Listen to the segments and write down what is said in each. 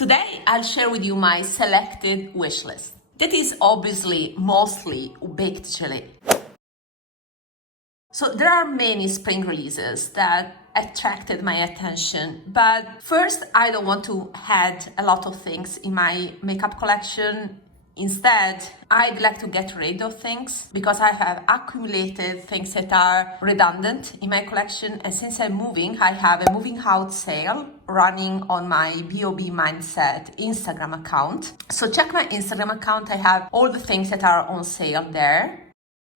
Today, I'll share with you my selected wish list. That is obviously mostly baked gelée. So there are many spring releases that attracted my attention, but first I don't want to add a lot of things in my makeup collection. Instead, I'd like to get rid of things because I have accumulated things that are redundant in my collection, and since I'm moving, I have a moving out sale running on my B.O.B. Mindset Instagram account. So check my Instagram account, I have all the things that are on sale there.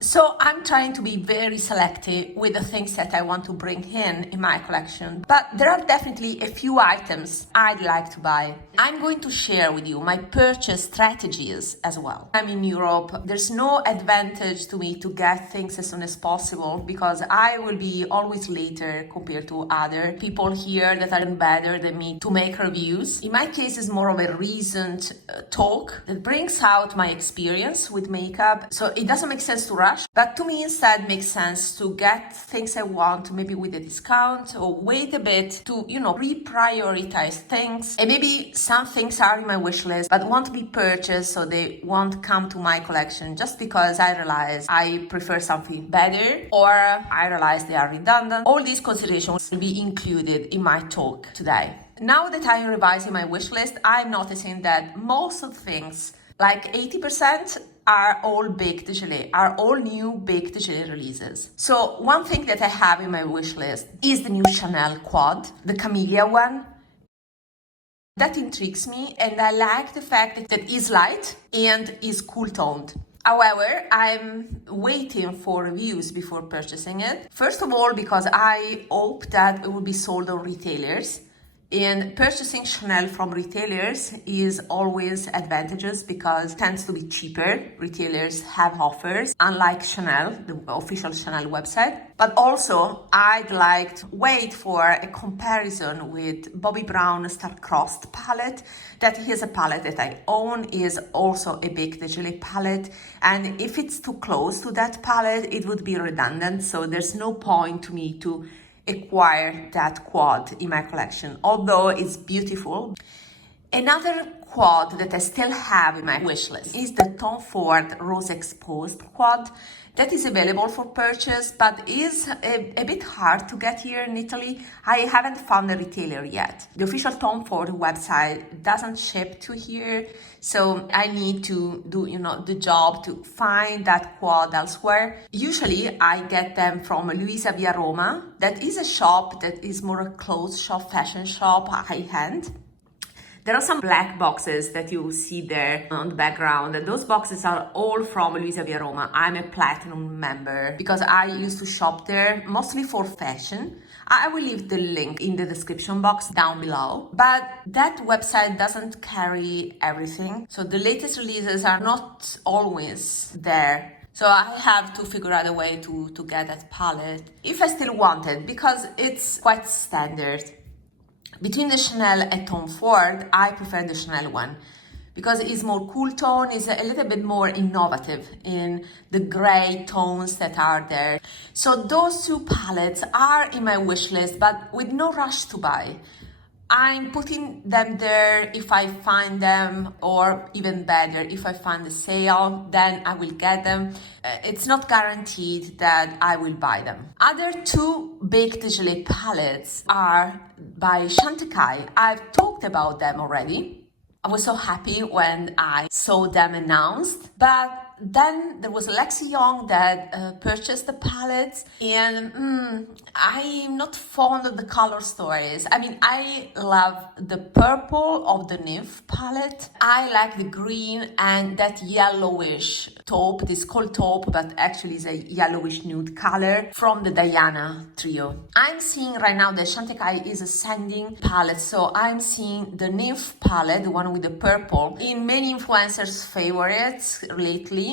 So I'm trying to be very selective with the things that I want to bring in my collection. But there are definitely a few items I'd like to buy. I'm going to share with you my purchase strategies as well. I'm in Europe. There's no advantage to me to get things as soon as possible because I will be always later compared to other people here that are better than me to make reviews. In my case, it's more of a reasoned talk that brings out my experience with makeup. So it doesn't make sense to rush. But to me, instead, makes sense to get things I want, maybe with a discount, or wait a bit to, reprioritize things. And maybe some things are in my wish list, but won't be purchased, so they won't come to my collection just because I realize I prefer something better, or I realize they are redundant. All these considerations will be included in my talk today. Now that I'm revising my wish list, I'm noticing that most of the things, like 80%, are all baked gelée, are all new baked gelée releases. So one thing that I have in my wish list is the new Chanel quad, the Camellia one. That intrigues me, and I like the fact that it is light and is cool toned. However, I'm waiting for reviews before purchasing it. First of all, because I hope that it will be sold on retailers. And purchasing Chanel from retailers is always advantageous because it tends to be cheaper. Retailers have offers, unlike Chanel, the official Chanel website. But also, I'd like to wait for a comparison with Bobbi Brown Star-Crossed palette. That is a palette that I own, is also a baked gelée palette. And if it's too close to that palette, it would be redundant. So there's no point to me to acquire that quad in my collection, although it's beautiful. Another quad that I still have in my wish list is the Tom Ford Rose Exposed quad that is available for purchase, but is a bit hard to get here in Italy. I haven't found a retailer yet. The official Tom Ford website doesn't ship to here, so I need to do, the job to find that quad elsewhere. Usually I get them from Luisa via Roma. That is a shop that is more a clothes shop, fashion shop, high-end. There are some black boxes that you see there on the background. Those boxes are all from Luisa via Roma. I'm a platinum member because I used to shop there mostly for fashion. I will leave the link in the description box down below. But that website doesn't carry everything. So the latest releases are not always there. So I have to figure out a way to get that palette if I still want it, because it's quite standard. Between the Chanel and Tom Ford, I prefer the Chanel one because it's more cool tone, it's a little bit more innovative in the gray tones that are there. So those two palettes are in my wish list, but with no rush to buy. I'm putting them there if I find them, or even better, if I find a sale, then I will get them. It's not guaranteed that I will buy them. Other two baked gelée palettes are by Chantecaille. I've talked about them already. I was so happy when I saw them announced, but then there was Lexi Young that purchased the palettes, and I'm not fond of the color stories. I mean, I love the purple of the Nymph palette. I like the green and that yellowish taupe, this cold taupe, but actually is a yellowish nude color from the Diana trio. I'm seeing right now that Chantecaille is ascending palette, so I'm seeing the Nymph palette, the one with the purple, in many influencers' favorites lately.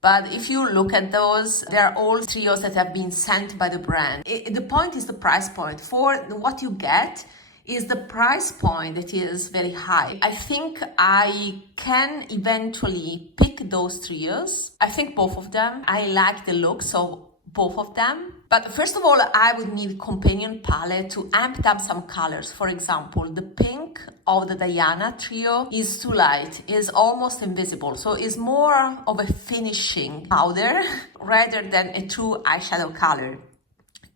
But if you look at those, they're all trios that have been sent by the brand. The point is the price point. For what you get is the price point that is very high. I think I can eventually pick those trios. I think both of them. I like the looks of both of them. But first of all, I would need a companion palette to amp up some colors. For example, the pink of the Diana trio is too light, is almost invisible. So it's more of a finishing powder rather than a true eyeshadow color.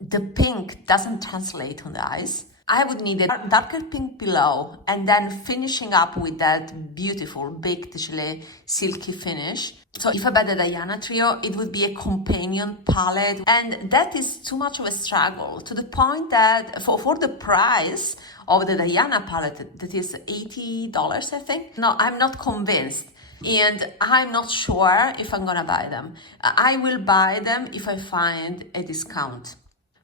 The pink doesn't translate on the eyes. I would need a darker pink below and then finishing up with that beautiful baked gelée silky finish. So if I buy the Diana trio, it would be a companion palette, and that is too much of a struggle, to the point that for the price of the Diana palette, that is $80, I think. No, I'm not convinced. And I'm not sure if I'm gonna buy them. I will buy them if I find a discount.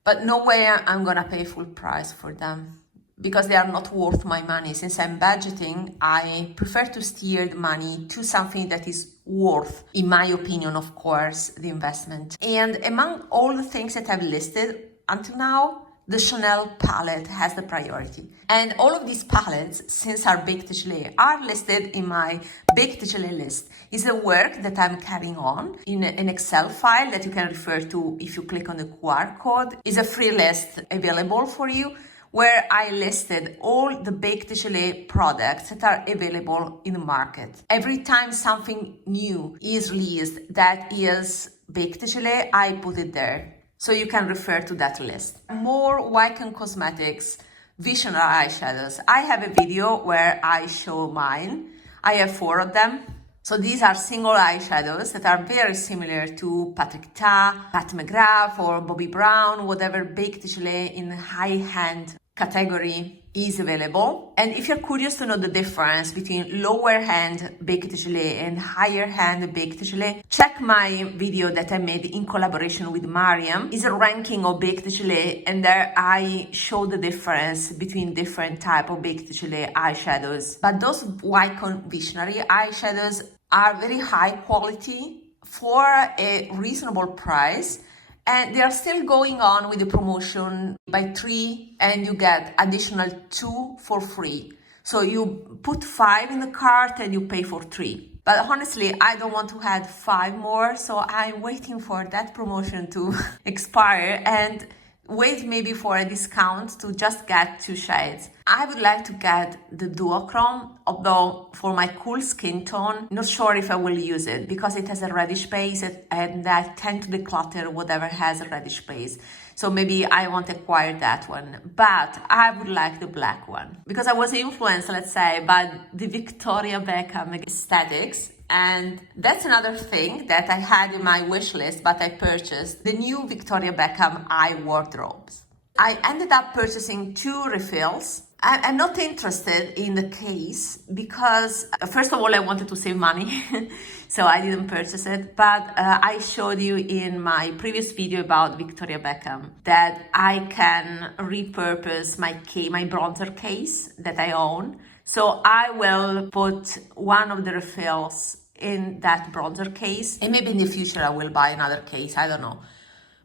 But no way I'm gonna pay full price for them, because they are not worth my money. Since I'm budgeting, I prefer to steer the money to something that is worth, in my opinion, of course, the investment. And among all the things that I've listed until now, the Chanel palette has the priority. And all of these palettes, since are baked gelée, are listed in my baked gelée list. It's a work that I'm carrying on in an Excel file that you can refer to if you click on the QR code. It's a free list available for you, where I listed all the baked gelée products that are available in the market. Every time something new is released that is baked gelée, I put it there. So you can refer to that list. More Wycon Cosmetics visionary eyeshadows. I have a video where I show mine. I have 4 of them. So these are single eyeshadows that are very similar to Patrick Ta, Pat McGrath, or Bobbi Brown, whatever baked gelée in high-end category is available. And if you're curious to know the difference between lower hand baked gelée and higher hand baked gelée, check my video that I made in collaboration with Mariam. It's a ranking of baked gelée, and there I show the difference between different type of baked gelée eyeshadows. But those Wycon Visionary eyeshadows are very high quality for a reasonable price. And they are still going on with the promotion: buy 3 and you get additional 2 for free. So you put 5 in the cart and you pay for 3. But honestly, I don't want to add 5 more, so I'm waiting for that promotion to expire and wait maybe for a discount to just get 2 shades. I would like to get the duochrome, although for my cool skin tone, not sure if I will use it because it has a reddish base and I tend to declutter whatever has a reddish base. So maybe I won't acquire that one, but I would like the black one because I was influenced, let's say, by the Victoria Beckham aesthetics. And that's another thing that I had in my wish list, but I purchased the new Victoria Beckham eye wardrobes. I ended up purchasing 2 refills. I'm not interested in the case because, first of all, I wanted to save money, so I didn't purchase it. But I showed you in my previous video about Victoria Beckham that I can repurpose my bronzer case that I own. So I will put one of the refills in that bronzer case, and maybe in the future I will buy another case, I don't know.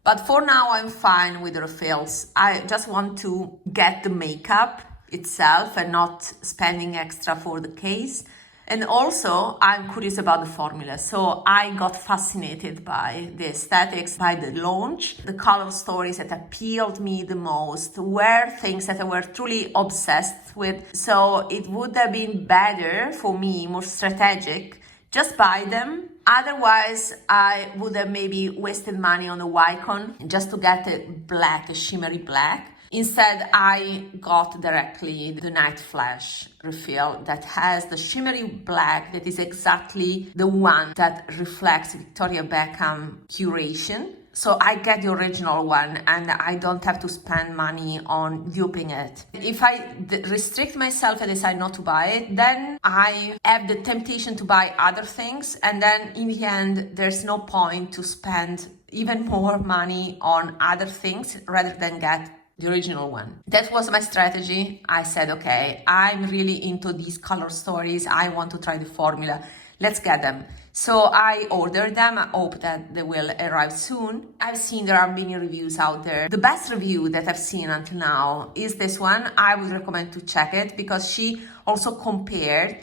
But for now I'm fine with the refills. I just want to get the makeup itself and not spending extra for the case. And also I'm curious about the formula, so I got fascinated by the aesthetics, by the launch. The color stories that appealed me the most were things that I were truly obsessed with. So it would have been better for me, more strategic, just buy them. Otherwise, I would have maybe wasted money on the Wycon just to get a shimmery black. Instead, I got directly the Night Flash refill that has the shimmery black that is exactly the one that reflects Victoria Beckham curation. So I get the original one and I don't have to spend money on duping it. If I restrict myself and decide not to buy it, then I have the temptation to buy other things, and then in the end, there's no point to spend even more money on other things rather than get the original one. That was my strategy. I said, okay, I'm really into these color stories. I want to try the formula. Let's get them. So I ordered them. I hope that they will arrive soon. I've seen there are many reviews out there. The best review that I've seen until now is this one. I would recommend to check it because she also compared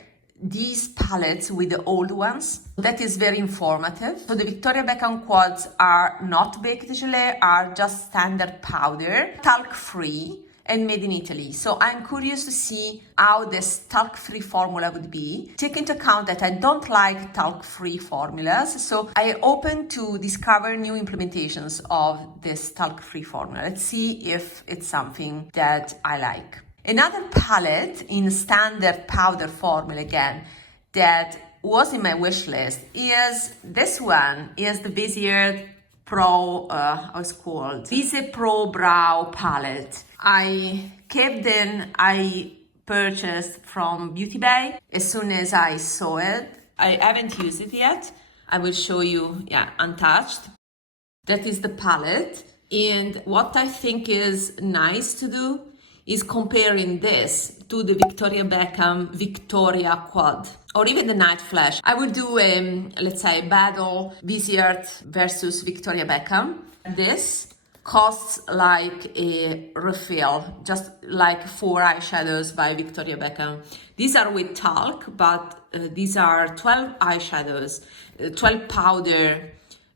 these palettes with the old ones. That is very informative. So the Victoria Beckham quads are not baked gelée, are just standard powder, talc-free, and made in Italy. So I'm curious to see how this talc-free formula would be. Take into account that I don't like talc-free formulas, so I open to discover new implementations of this talc-free formula. Let's see if it's something that I like. Another palette in standard powder formula again that was in my wish list is this one, is the Viseart Pro, how it's called? Visepro Brow Palette. I purchased from Beauty Bay as soon as I saw it. I haven't used it yet. I will show you, untouched. That is the palette. And what I think is nice to do is comparing this to the Victoria Beckham Victoria Quad or even the Night Flash. I will do let's say, battle Viseart versus Victoria Beckham. This costs like a refill, just like 4 eyeshadows by Victoria Beckham. These are with talc, but these are 12 eyeshadows, 12 powder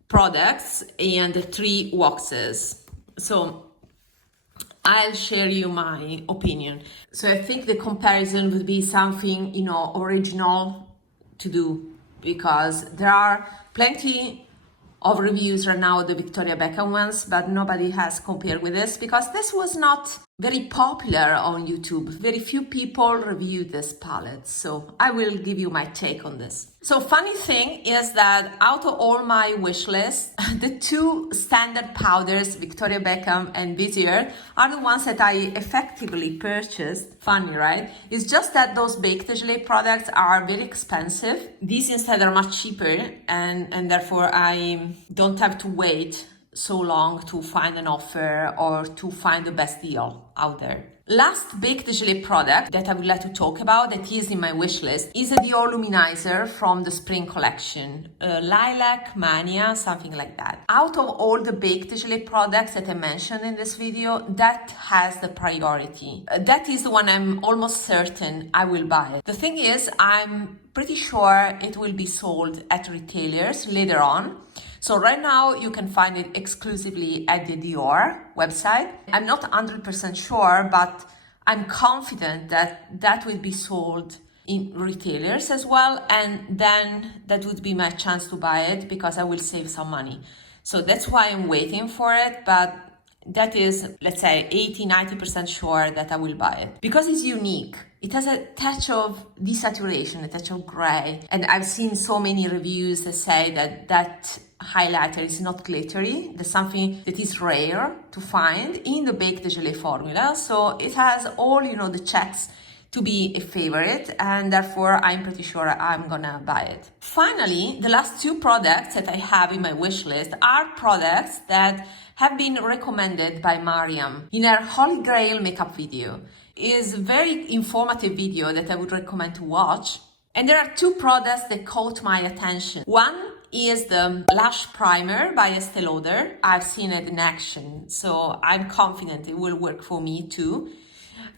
products and 3 waxes. So I'll share you my opinion. So I think the comparison would be something, original to do, because there are plenty of reviews right now, the Victoria Beckham ones, but nobody has compared with this because this was not very popular on YouTube. Very few people reviewed this palette, so I will give you my take on this. So funny thing is that out of all my wish list, the 2 standard powders, Victoria Beckham and Viseart, are the ones that I effectively purchased. Funny, right? It's just that those baked gelée products are very expensive. These instead are much cheaper, and therefore I don't have to wait so long to find an offer or to find the best deal out there. Last baked gelée product that I would like to talk about that is in my wish list is a Dior Luminizer from the spring collection, Lilac Mania, something like that. Out of all the baked gelée products that I mentioned in this video, that has the priority. That is the one I'm almost certain I will buy. The thing is, I'm pretty sure it will be sold at retailers later on. So right now you can find it exclusively at the Dior website. I'm not 100% sure, but I'm confident that that will be sold in retailers as well. And then that would be my chance to buy it because I will save some money. So that's why I'm waiting for it. But that is, let's say, 80-90% sure that I will buy it because it's unique. It has a touch of desaturation, a touch of gray. And I've seen so many reviews that say that highlighter is not glittery. That's something that is rare to find in the baked gelée formula. So it has all, the checks to be a favorite, and therefore I'm pretty sure I'm gonna buy it. Finally, the last 2 products that I have in my wish list are products that have been recommended by Mariam in her Holy Grail makeup video. It is a very informative video that I would recommend to watch. And there are 2 products that caught my attention. One is the Lash Primer by Estée Lauder. I've seen it in action, so I'm confident it will work for me too.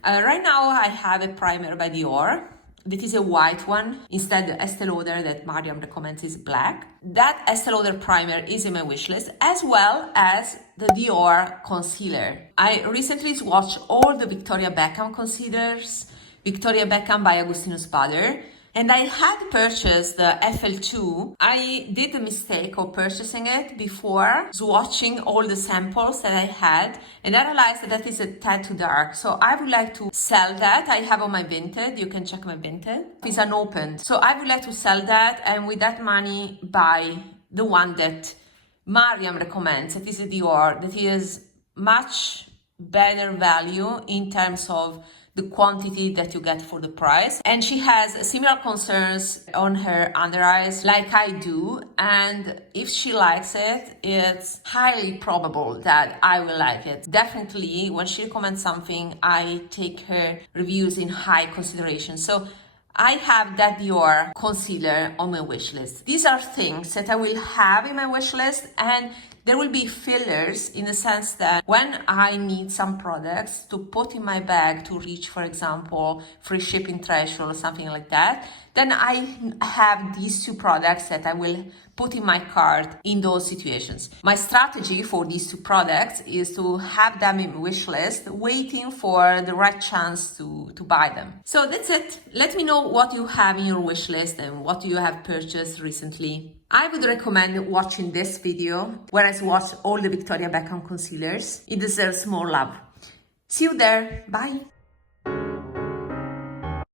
Right now I have a primer by Dior. That is a white one. Instead, the Estée Lauder that Mariam recommends is black. That Estée Lauder primer is in my wish list, as well as the Dior concealer. I recently swatched all the Victoria Beckham concealers, Victoria Beckham by Agostino Spuder, and I had purchased the FL2. I did the mistake of purchasing it before swatching all the samples that I had, and I realized that is a tad too dark. So I would like to sell that. I have on my Vinted. You can check my Vinted. It's unopened. So I would like to sell that, and with that money buy the one that Mariam recommends. That is a Dior. That is much better value in terms of the quantity that you get for the price, and she has similar concerns on her under eyes like I do, and if she likes it, it's highly probable that I will like it. Definitely when she recommends something, I take her reviews in high consideration. So I have that Dior concealer on my wish list. These are things that I will have in my wish list, and There will be fillers in the sense that when I need some products to put in my bag to reach, for example, free shipping threshold or something like that, then I have these two products that I will put in my cart in those situations. My strategy for these two products is to have them in wish list, waiting for the right chance to buy them. So that's it. Let me know what you have in your wish list and what you have purchased recently. I would recommend watching this video, whereas watch all the Victoria Beckham concealers. It deserves more love. See you there. Bye.